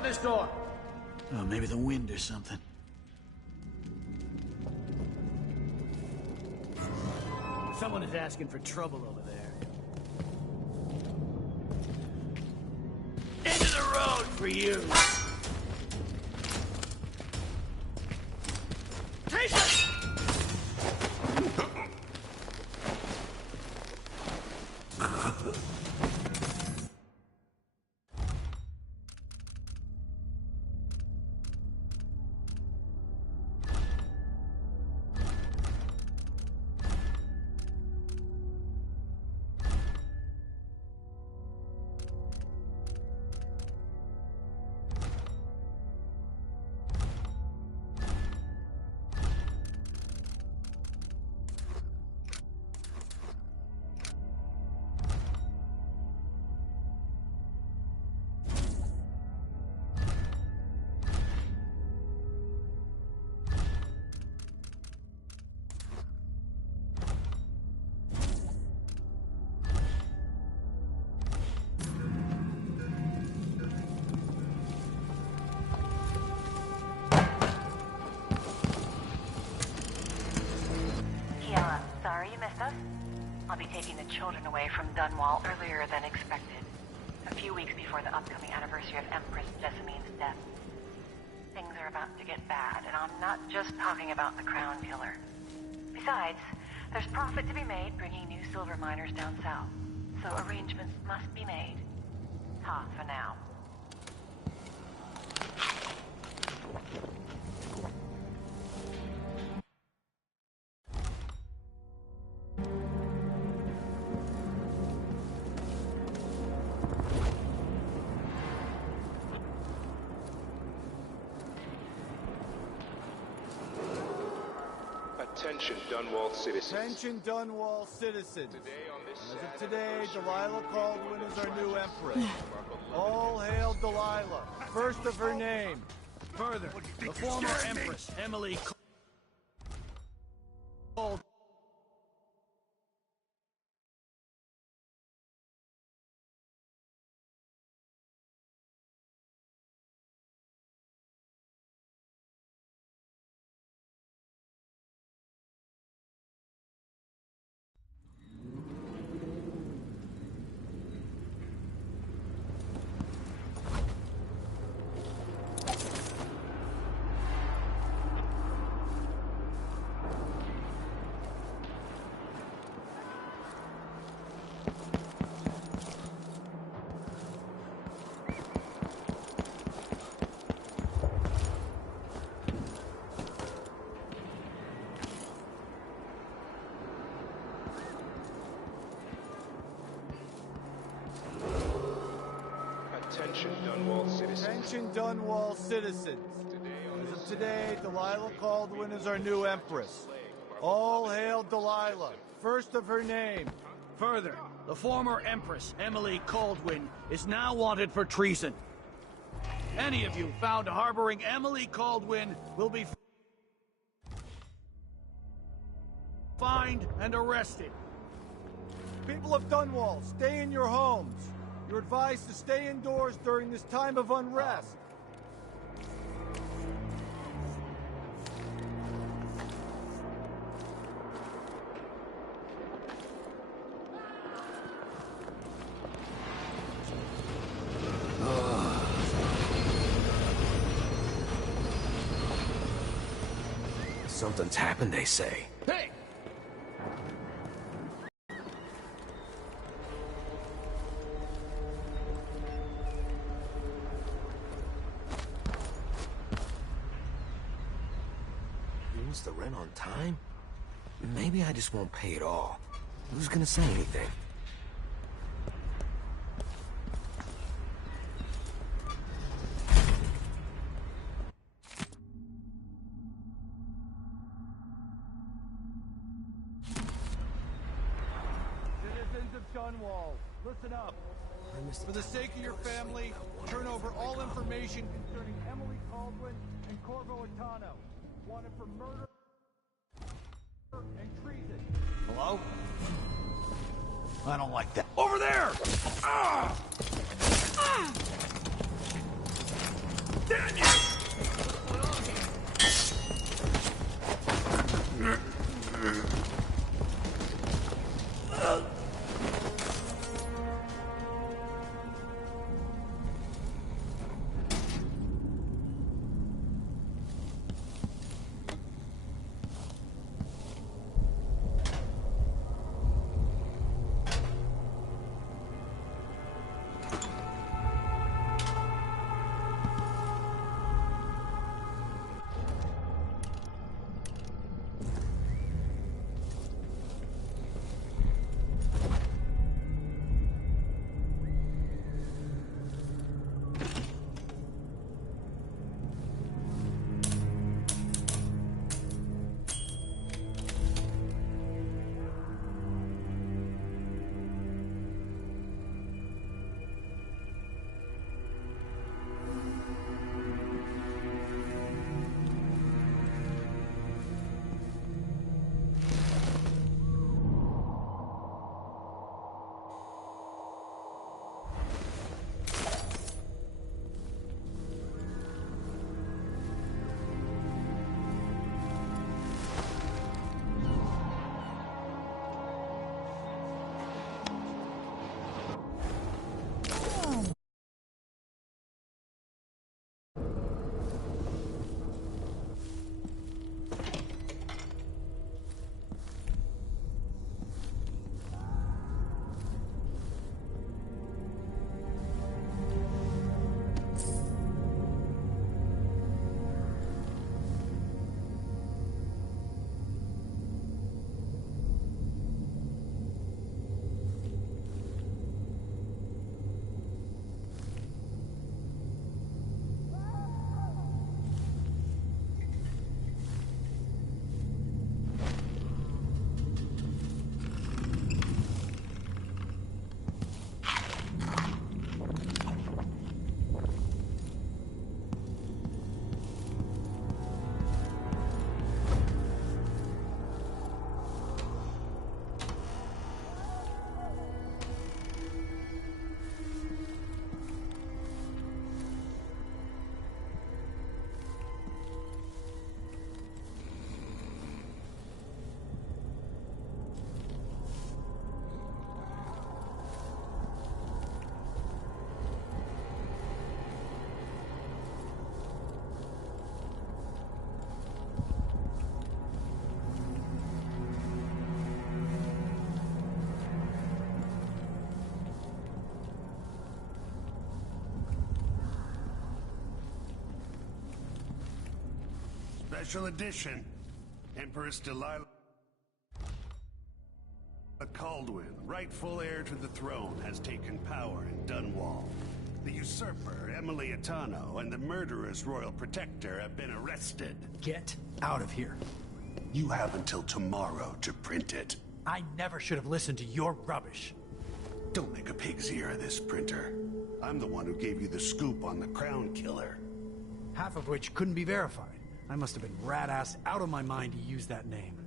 Open this door! Oh, maybe the wind or something. Someone is asking for trouble over there. Into the road for you! Take it! I'll be taking the children away from Dunwall earlier than expected. A few weeks before the upcoming anniversary of Empress Jessamine's death. Things are about to get bad, and I'm not just talking about the Crown Killer. Besides, there's profit to be made bringing new silver miners down south. So arrangements must be made. Ta for now. Attention, Dunwall citizens. Attention, Dunwall citizens. As of today, Delilah Caldwin is our new empress. All hail Delilah, first of her name. Further, the former Empress, Emily Caldwin. Attention, Dunwall citizens. Attention, Dunwall citizens. As of today, Delilah Caldwin is our new empress. All hail Delilah, first of her name. Further, the former Empress, Emily Caldwin, is now wanted for treason. Any of you found harboring Emily Caldwin will be fined and arrested. People of Dunwall, stay in your homes. You're advised to stay indoors during this time of unrest. Something's happened, they say. Hey! Is the rent on time? Maybe I just won't pay it all. Who's gonna say anything? Citizens of Dunwall, listen up. For the sake of your family, turn over all information concerning Emily Caldwin and Corvo Atano. Wanted for murder and treason. Hello? I don't like that. Over there! Ah! Ah! Damn you! Special edition. Empress Delilah Kaldwin, rightful heir to the throne, has taken power in Dunwall. The usurper, Emily Atano, and the murderous royal protector have been arrested. Get out of here. You have until tomorrow to print it. I never should have listened to your rubbish. Don't make a pig's ear of this, printer. I'm the one who gave you the scoop on the Crown Killer. Half of which couldn't be verified. I must have been rat-assed out of my mind to use that name.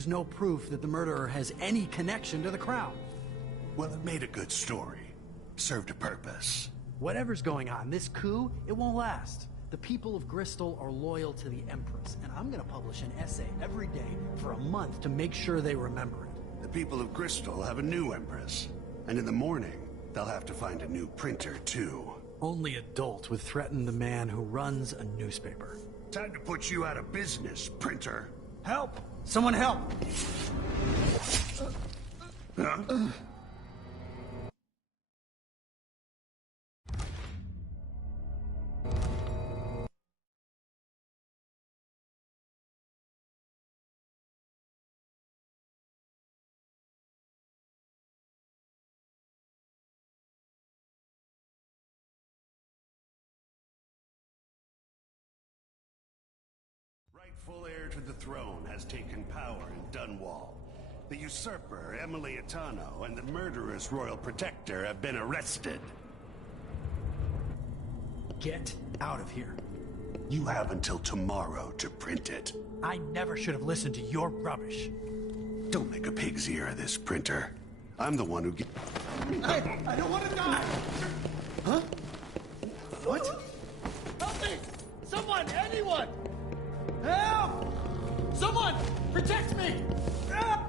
There's no proof that the murderer has any connection to the Crown. Well, it made a good story. Served a purpose. Whatever's going on, this coup, it won't last. The people of Bristol are loyal to the Empress, and I'm gonna publish an essay every day for a month to make sure they remember it. The people of Bristol have a new Empress. And in the morning, they'll have to find a new printer, too. Only adults would threaten the man who runs a newspaper. Time to put you out of business, printer. Help! Someone help! Rightful heir to the throne has taken power in Dunwall. The usurper, Emily Atano, and the murderous royal protector have been arrested. Get out of here. You have until tomorrow to print it. I never should have listened to your rubbish. Don't make a pig's ear of this, printer. I'm the one who I don't want to die! Huh? What? Help me! Someone! Anyone! Help! Someone! Protect me! Ah!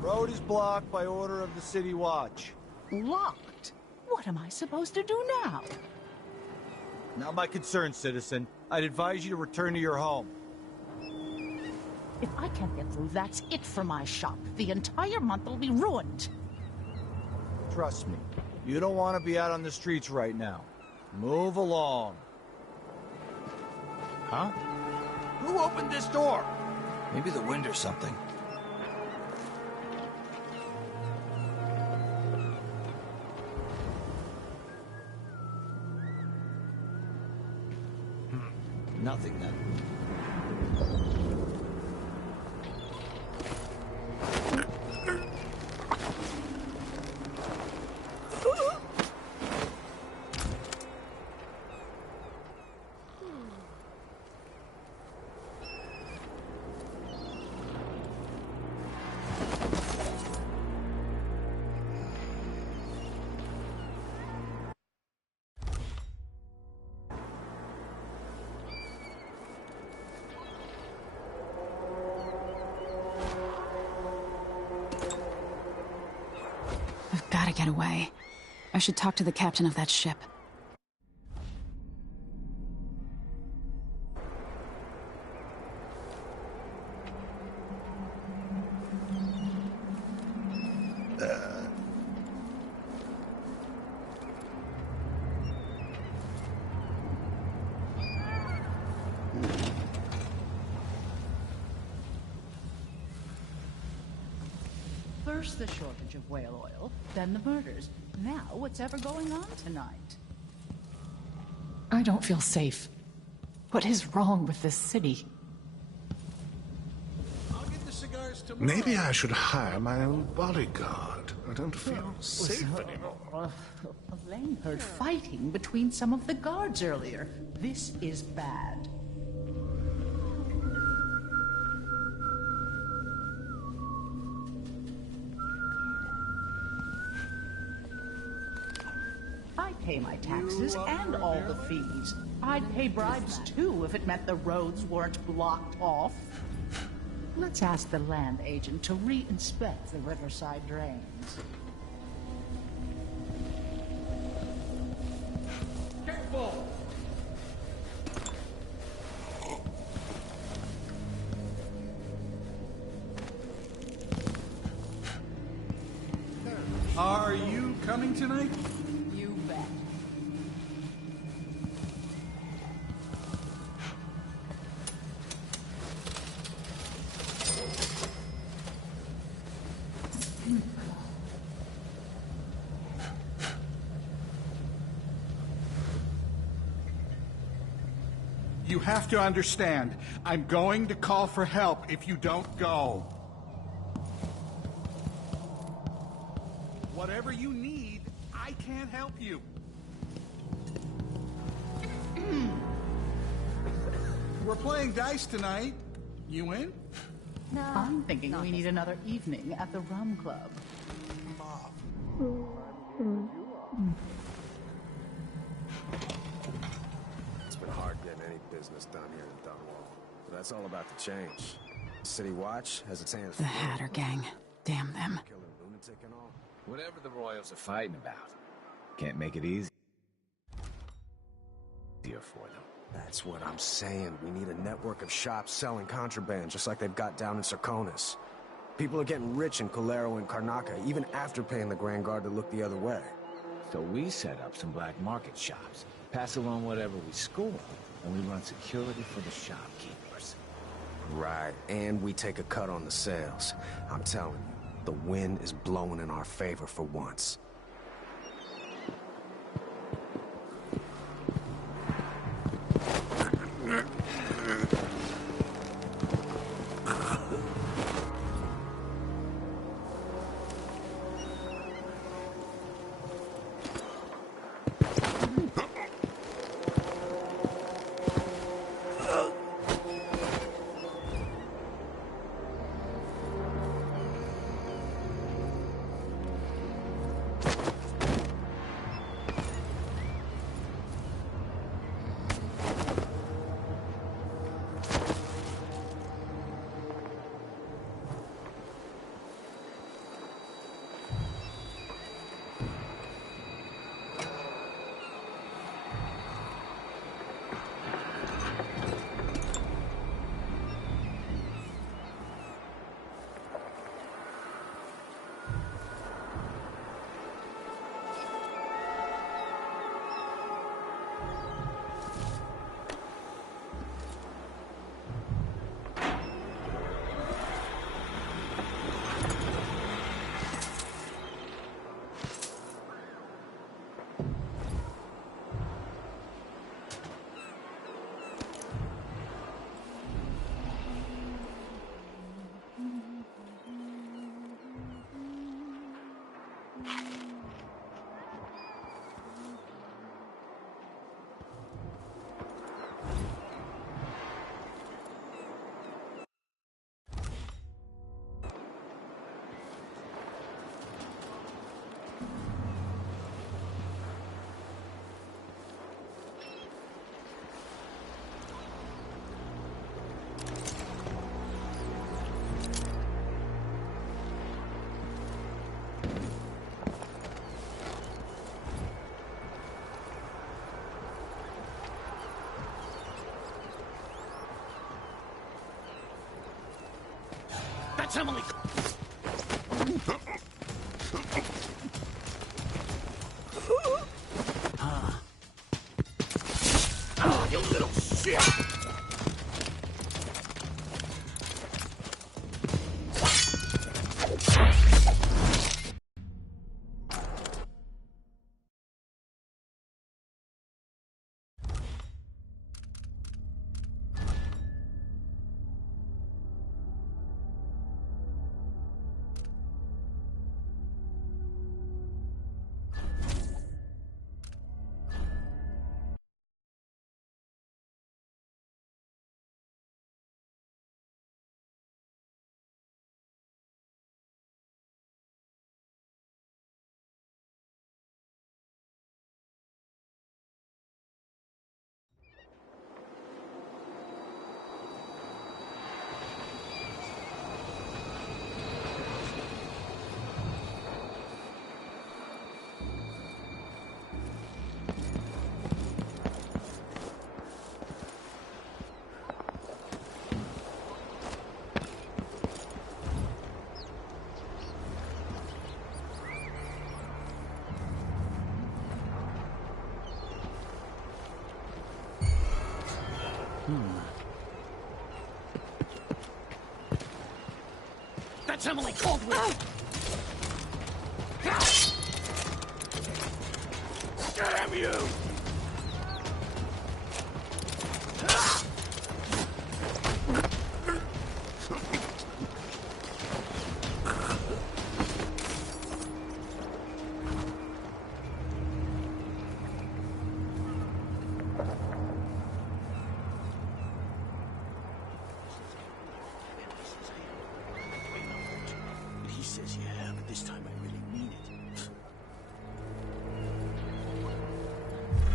Road is blocked by order of the City Watch. Locked? What am I supposed to do now? Not my concern, citizen. I'd advise you to return to your home. If I can't get through, that's it for my shop. The entire month will be ruined. Trust me, you don't want to be out on the streets right now. Move along. Huh? Who opened this door? Maybe the wind or something. Nothing then. I've got to get away. I should talk to the captain of that ship. First the shortage of whale oil, then the murders. Now what's ever going on tonight? I don't feel safe. What is wrong with this city? I'll get the cigars tomorrow. Maybe I should hire my own bodyguard. I don't feel safe anymore. Elaine heard fighting between some of the guards earlier. This is bad. I pay my taxes and all the fees. I'd pay bribes too if it meant the roads weren't blocked off. Let's ask the land agent to re-inspect the riverside drains. Careful! Are you coming tonight? You bet. You have to understand, I'm going to call for help if you don't go. Whatever you need, I can't help you. We're playing dice tonight. You in? No, I'm thinking we need another evening at the Rum Club. It's been hard getting any business done here in Dunwall. But that's all about to change. City Watch has its hands full. The Hatter gang. Damn them. Killing lunatic and all. Whatever the Royals are fighting about, can't make it easier for them. That's what I'm saying. We need a network of shops selling contraband, just like they've got down in Serconis. People are getting rich in Colero and Karnaca, even after paying the Grand Guard to look the other way. So we set up some black market shops, pass along whatever we score, and we run security for the shopkeepers. Right, and we take a cut on the sales. I'm telling you, the wind is blowing in our favor for once. That's Emily! Oh, you little shit! That's Emily Caldwell! Damn you! He says yeah, but this time I really mean it.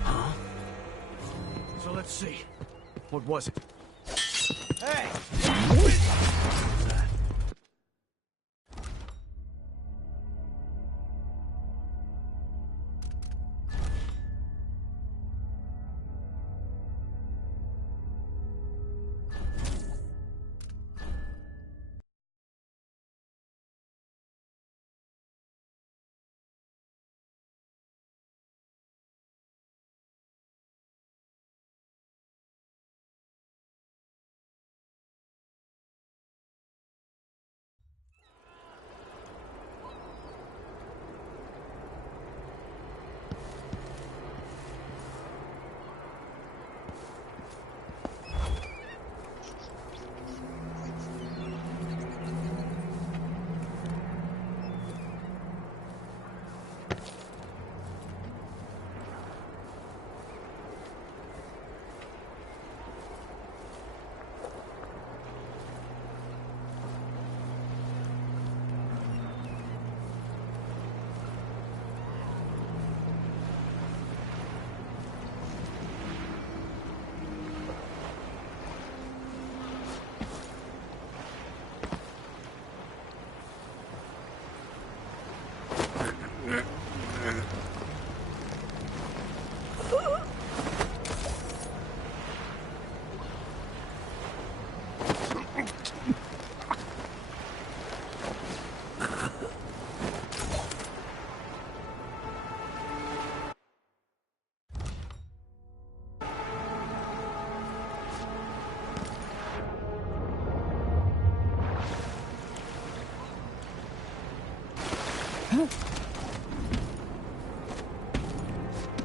Huh? So let's see. What was it? Hey!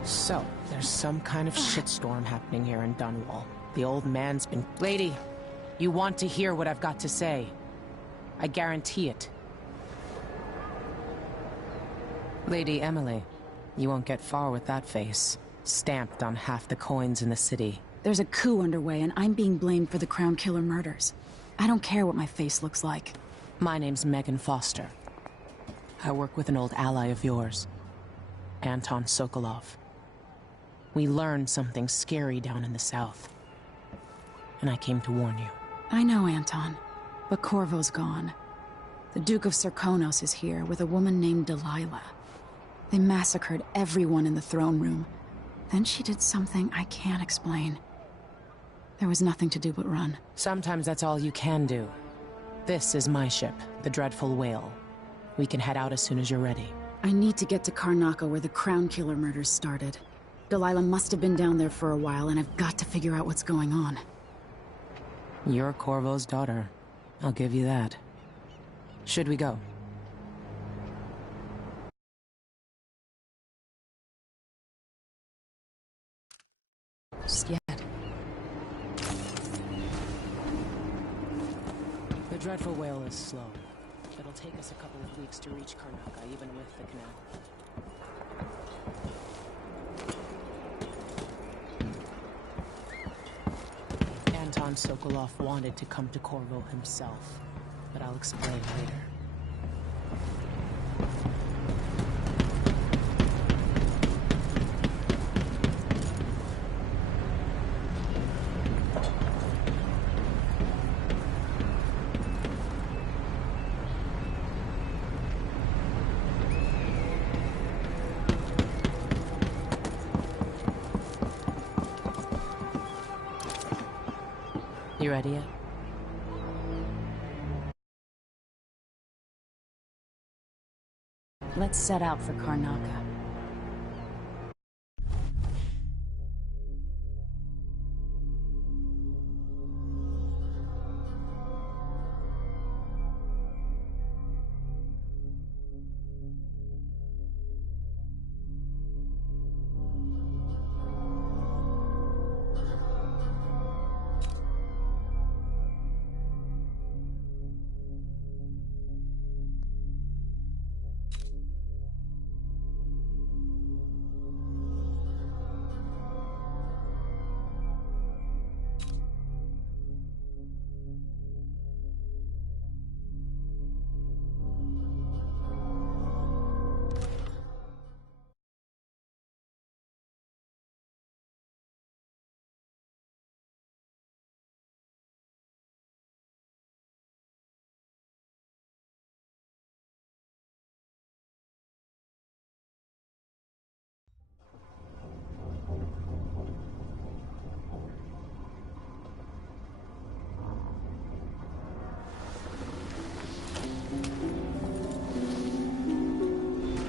So, there's some kind of shitstorm happening here in Dunwall. The old man's been... Lady, you want to hear what I've got to say. I guarantee it. Lady Emily, you won't get far with that face. Stamped on half the coins in the city. There's a coup underway, and I'm being blamed for the Crown Killer murders. I don't care what my face looks like. My name's Megan Foster. I work with an old ally of yours, Anton Sokolov. We learned something scary down in the south, and I came to warn you. I know, Anton, but Corvo's gone. The Duke of Serkonos is here with a woman named Delilah. They massacred everyone in the throne room. Then she did something I can't explain. There was nothing to do but run. Sometimes that's all you can do. This is my ship, the Dreadful Whale. We can head out as soon as you're ready. I need to get to Karnaca where the Crown Killer murders started. Delilah must have been down there for a while, and I've got to figure out what's going on. You're Corvo's daughter. I'll give you that. Should we go? Just yet. The Dreadful Whale is slow. It'll take us a couple of weeks to reach Karnaca, even with the canal. Anton Sokolov wanted to come to Corvo himself, but I'll explain later. You ready yet? Let's set out for Karnaca.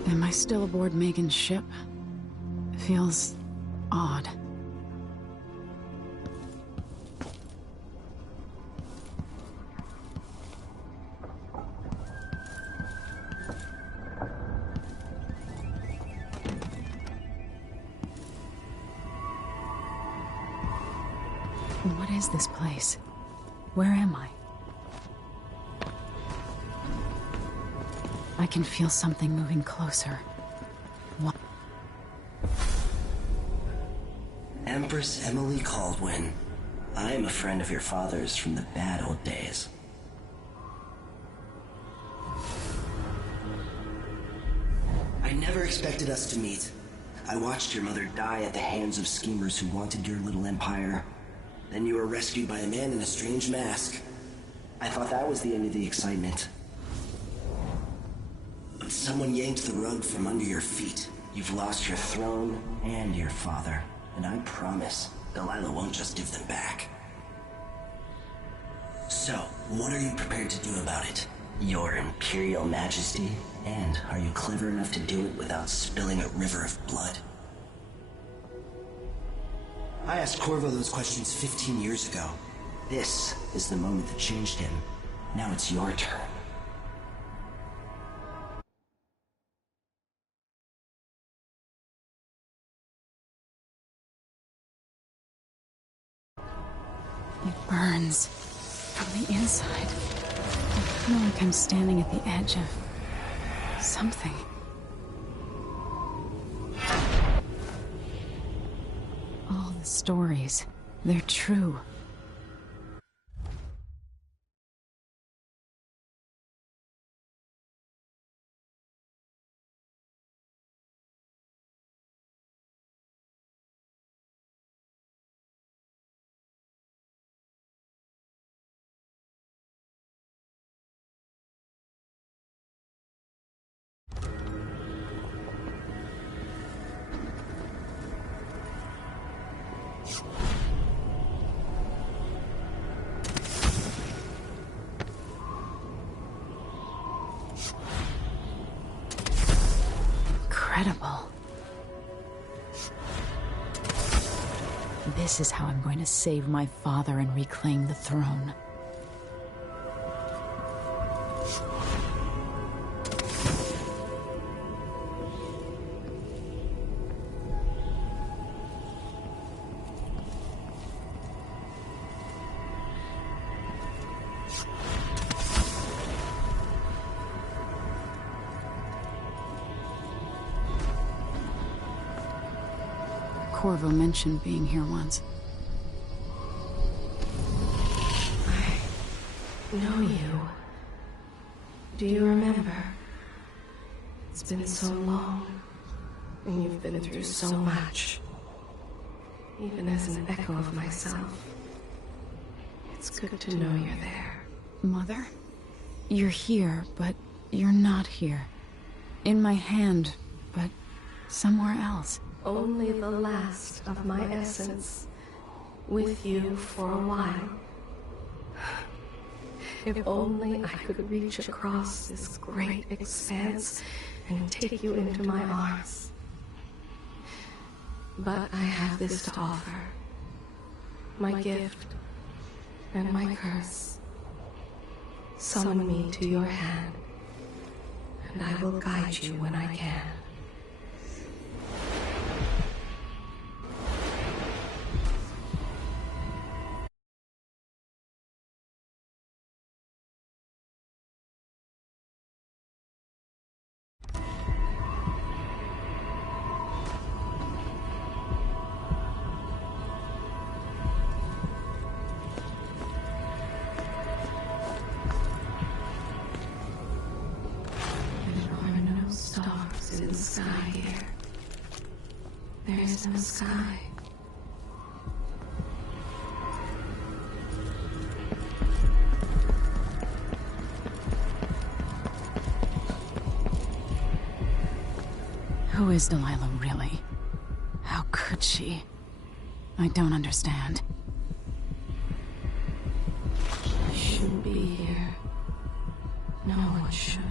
Am I still aboard Megan's ship? Feels odd. What is this place? Where am I? I can feel something moving closer. What? Empress Emily Caldwin. I am a friend of your father's from the bad old days. I never expected us to meet. I watched your mother die at the hands of schemers who wanted your little empire. Then you were rescued by a man in a strange mask. I thought that was the end of the excitement. But someone yanked the rug from under your feet. You've lost your throne and your father. And I promise, Delilah won't just give them back. So, what are you prepared to do about it? Your Imperial Majesty? And are you clever enough to do it without spilling a river of blood? I asked Corvo those questions 15 years ago. This is the moment that changed him. Now it's your turn. It burns from the inside. I feel like I'm standing at the edge of something. All the stories, they're true. Incredible. This is how I'm going to save my father and reclaim the throne. Corvo mentioned being here once. I know you. Do you remember? It's been so long, and you've been through so much. Even as an echo of myself, it's good to know you're there. Mother? You're here, but you're not here. In my hand, but somewhere else. Only the last of my essence, with you for a while. If only I could reach across this great expanse and take you into my arms. But I have this to offer. My gift and my curse. Summon me to your hand, and I will guide you when I can. In the sky here. There is no sky. Who is Delilah really? How could she? I don't understand. I shouldn't be here. No one should.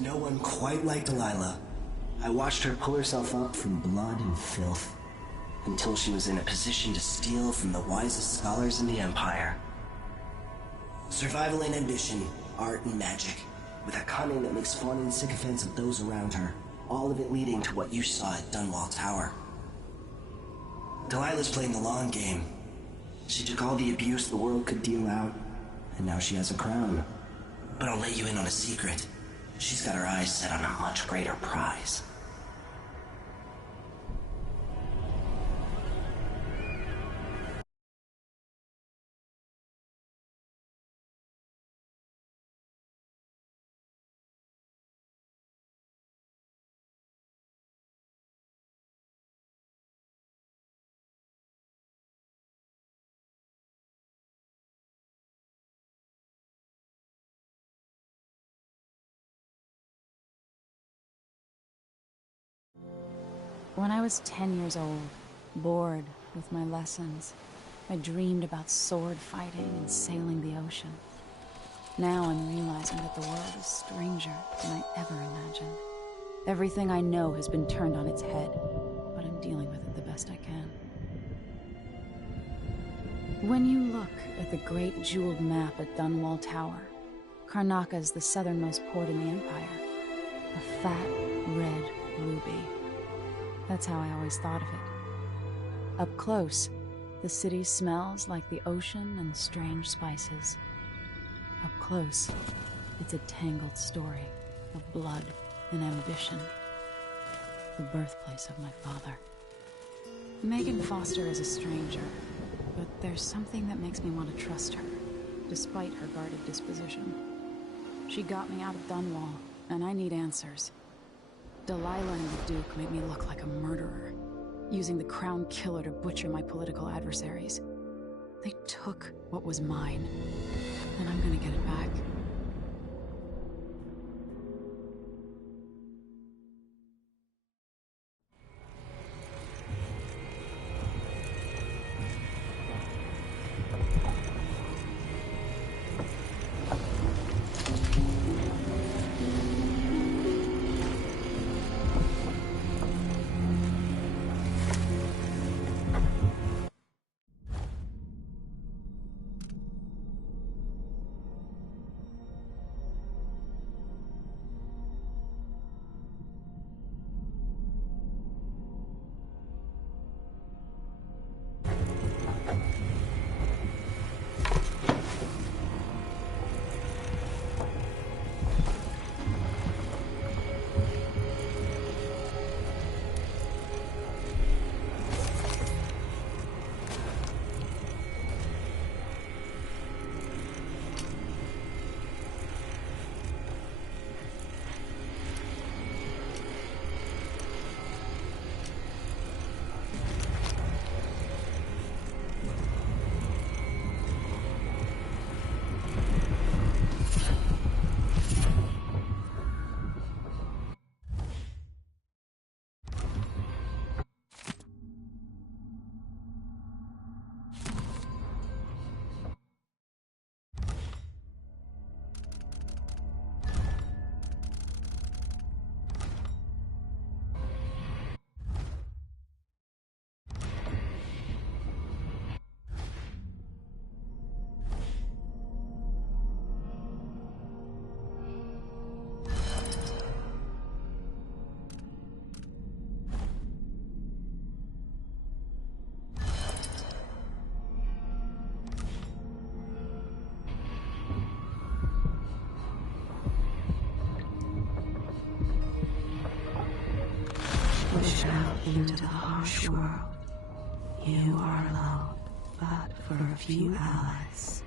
There's no one quite like Delilah. I watched her pull herself up from blood and filth until she was in a position to steal from the wisest scholars in the Empire. Survival and ambition, art and magic, with a cunning that makes fun and sycophants of those around her, all of it leading to what you saw at Dunwall Tower. Delilah's playing the long game. She took all the abuse the world could deal out, and now she has a crown. But I'll let you in on a secret. She's got her eyes set on a much greater prize. When I was 10 years old, bored with my lessons, I dreamed about sword fighting and sailing the ocean. Now I'm realizing that the world is stranger than I ever imagined. Everything I know has been turned on its head, but I'm dealing with it the best I can. When you look at the great jeweled map at Dunwall Tower, Karnaca is the southernmost port in the Empire. A fat, red ruby. That's how I always thought of it. Up close, the city smells like the ocean and strange spices. Up close, it's a tangled story of blood and ambition. The birthplace of my father. Megan Foster is a stranger, but there's something that makes me want to trust her, despite her guarded disposition. She got me out of Dunwall, and I need answers. Delilah and the Duke made me look like a murderer, using the Crown Killer to butcher my political adversaries. They took what was mine, and I'm gonna get it back. Push out into the harsh world. You are alone, but for a few allies.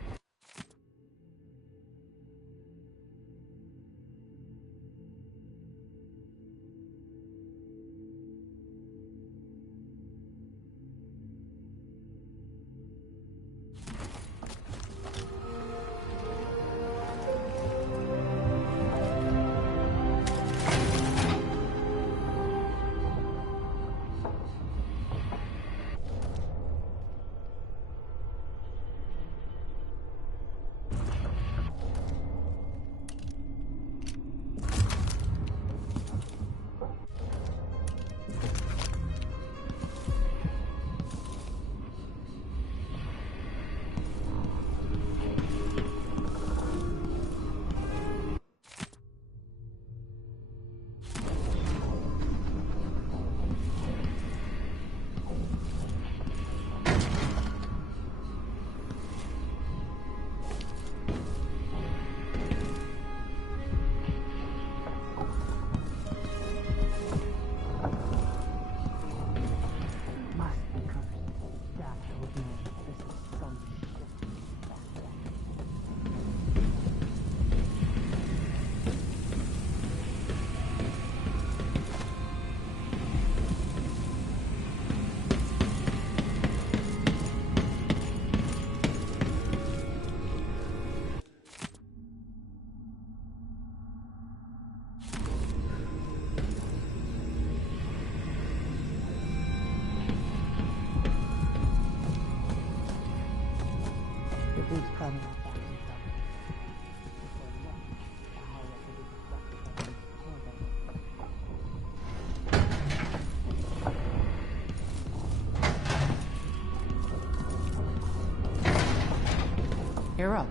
You're up.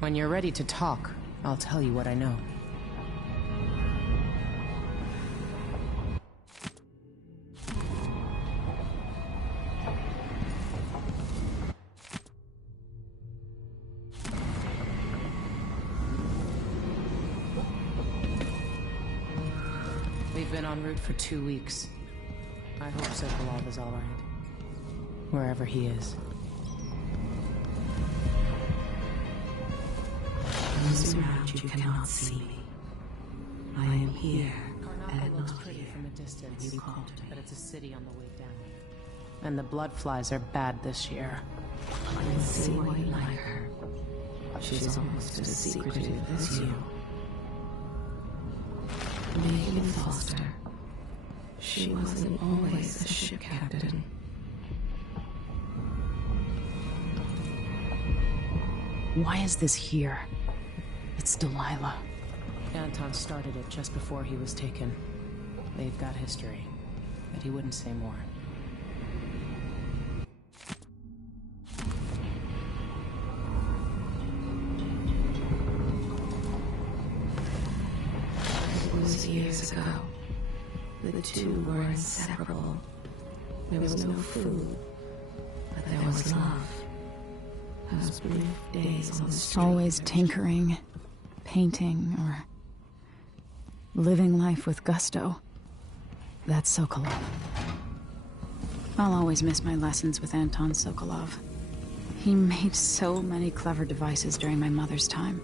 When you're ready to talk, I'll tell you what I know. We've been en route for 2 weeks. I hope Sokolov is all right. Wherever he is. Those around you cannot see me. I am here, and looks not pretty here. from a distance, You called me. but it's a city on the way down. And the blood flies are bad this year. I can see why you like her. She's almost as secretive as you. Megan Foster. She wasn't always a ship captain. Why is this here? It's Delilah. Anton started it just before he was taken. They've got history, but he wouldn't say more. It was years ago. The two were inseparable. There was no food, but there was love. Those brief days on the street. Always tinkering, painting, or living life with gusto. That's Sokolov. I'll always miss my lessons with Anton Sokolov. He made so many clever devices during my mother's time.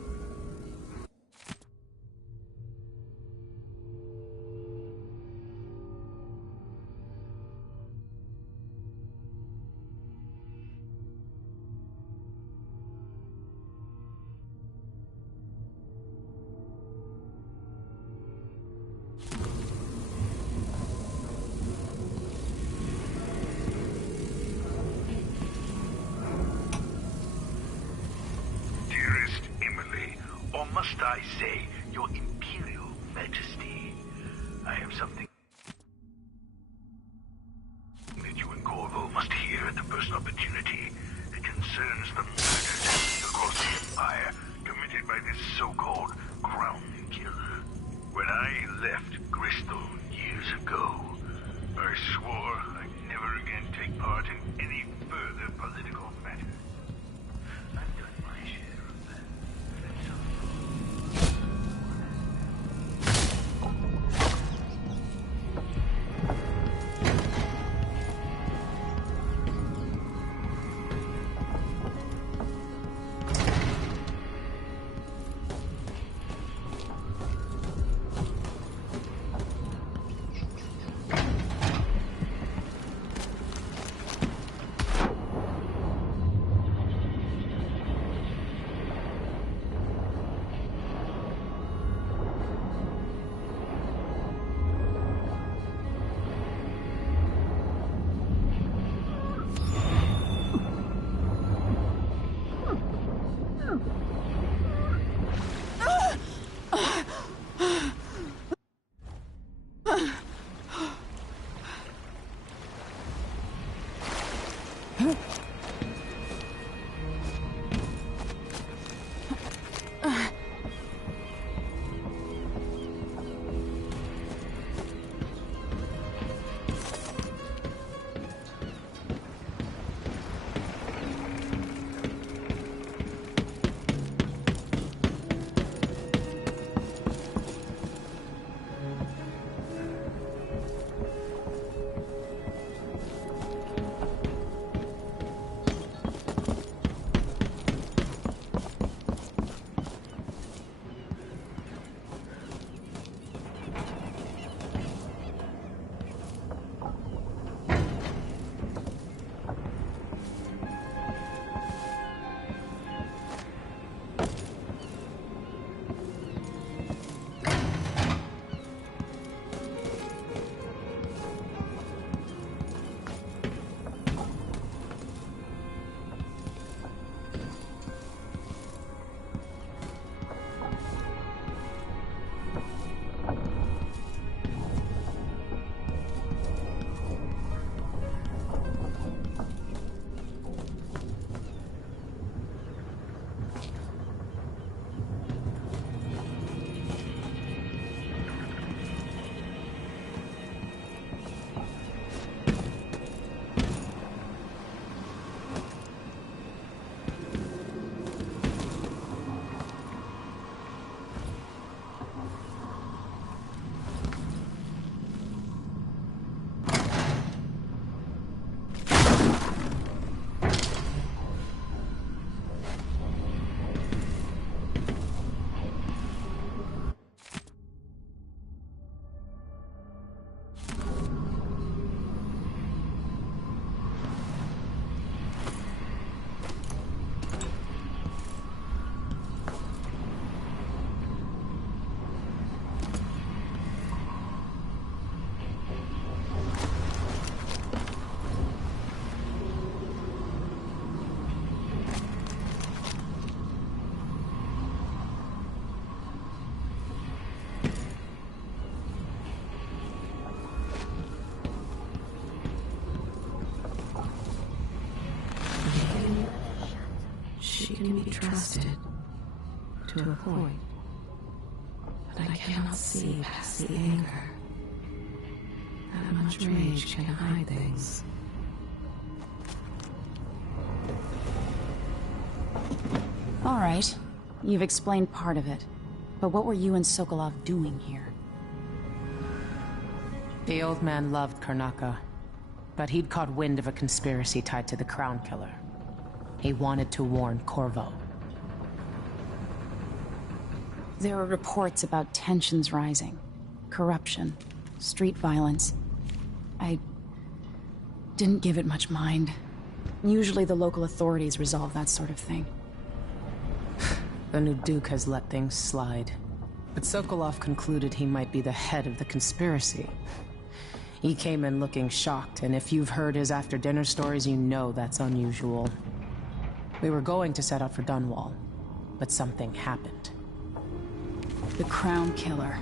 Dearest Emily, or must I say, Your Imperial Majesty, I have something that you and Corvo must hear at the first opportunity. It concerns the murders across the Empire committed by this so-called Crown Killer. When I left Bristol years ago, I swore I'd never again take part in any further political matter. I've done my share of that. can be trusted. To a point. But I cannot see past the anger. That much rage can hide things. All right. You've explained part of it. But what were you and Sokolov doing here? The old man loved Karnaka, but he'd caught wind of a conspiracy tied to the Crown Killer. He wanted to warn Corvo. There were reports about tensions rising, corruption, street violence. I didn't give it much mind. Usually the local authorities resolve that sort of thing. The new Duke has let things slide. But Sokolov concluded he might be the head of the conspiracy. He came in looking shocked, and if you've heard his after-dinner stories, you know that's unusual. We were going to set out for Dunwall, but something happened. The Crown Killer.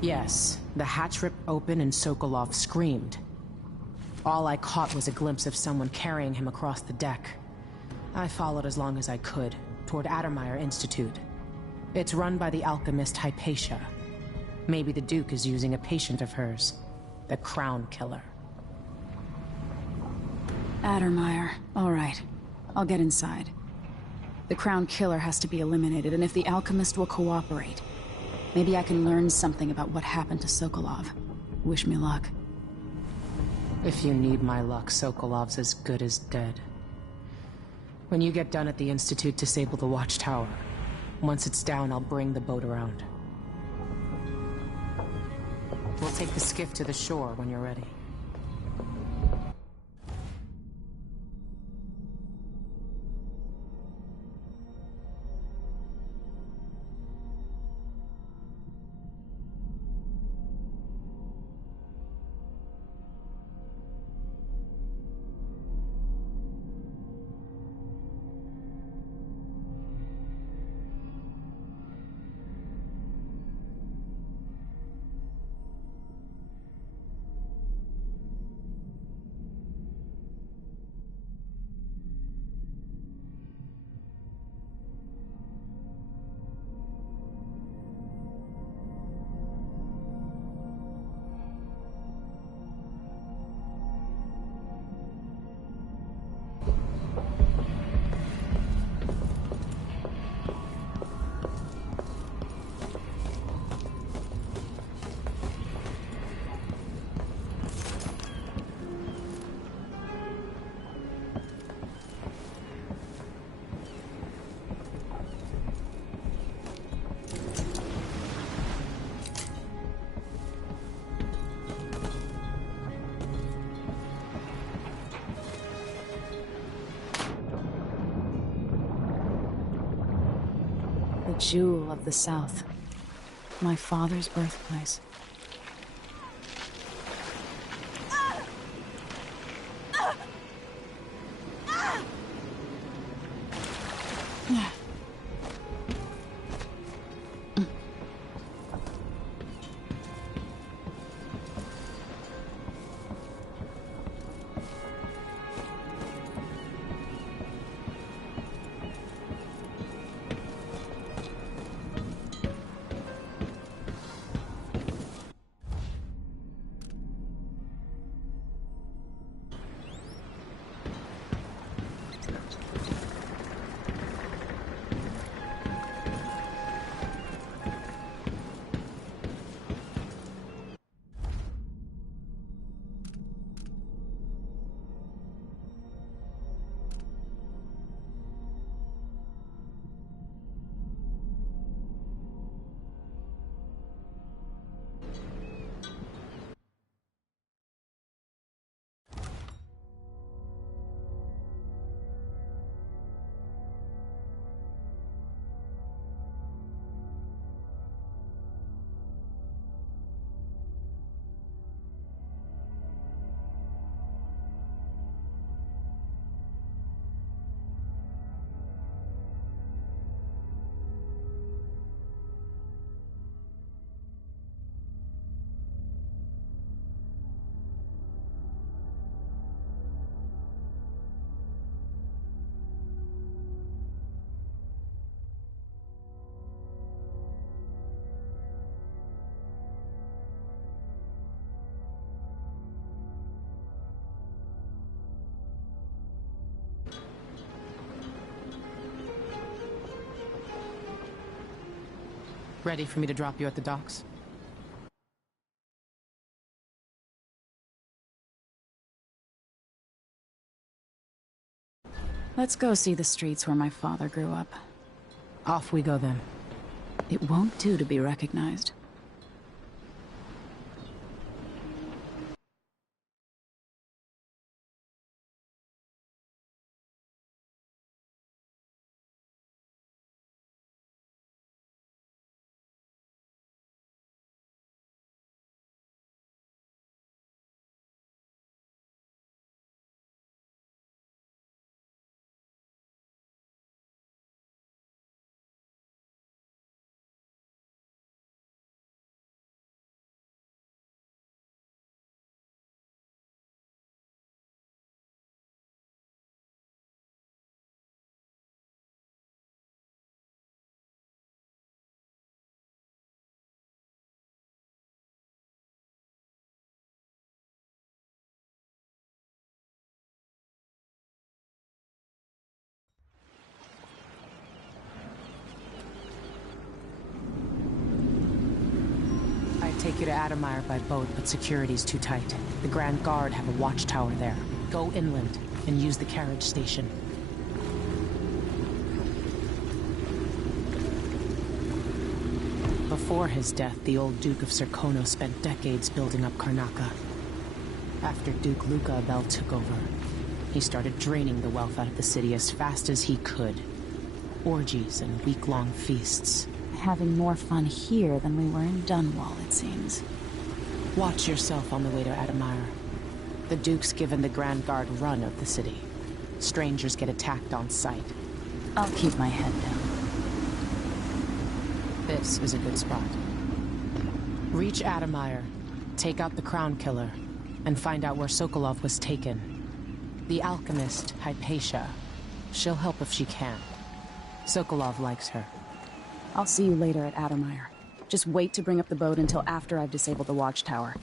Yes, the hatch ripped open and Sokolov screamed. All I caught was a glimpse of someone carrying him across the deck. I followed as long as I could, toward Addermeyer Institute. It's run by the alchemist Hypatia. Maybe the Duke is using a patient of hers, the Crown Killer. Addermeyer. All right. I'll get inside. The Crown Killer has to be eliminated, and if the alchemist will cooperate, maybe I can learn something about what happened to Sokolov. Wish me luck. If you need my luck, Sokolov's as good as dead. When you get done at the Institute, disable the watchtower. Once it's down, I'll bring the boat around. We'll take the skiff to the shore when you're ready. The jewel of the South. My father's birthplace. Ready for me to drop you at the docks? Let's go see the streets where my father grew up. Off we go then. It won't do to be recognized. Take you to Adamire by boat, but security's too tight. The Grand Guard have a watchtower there. Go inland and use the carriage station. Before his death, the old Duke of Serkonos spent decades building up Karnaca. After Duke Luca Abel took over, he started draining the wealth out of the city as fast as he could. Orgies and week-long feasts. Having more fun here than we were in Dunwall, it seems. Watch yourself on the way to Adamire. The Duke's given the Grand Guard run of the city. Strangers get attacked on sight. I'll keep my head down. This is a good spot. Reach Adamire, take out the Crown Killer, and find out where Sokolov was taken. The alchemist, Hypatia. She'll help if she can. Sokolov likes her. I'll see you later at Adamire. Just wait to bring up the boat until after I've disabled the watchtower.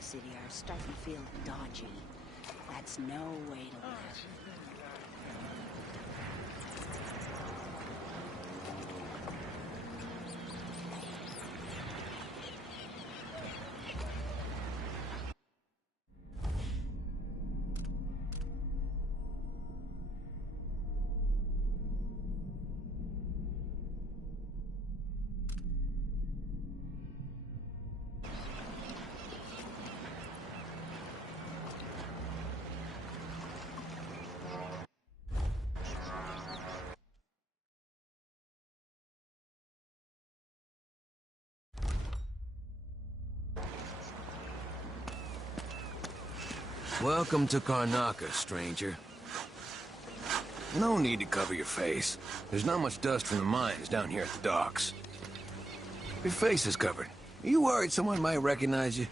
City are starting to feel dodgy. That's no way to live. Welcome to Karnaca, stranger. No need to cover your face. There's not much dust from the mines down here at the docks. Your face is covered. Are you worried someone might recognize you?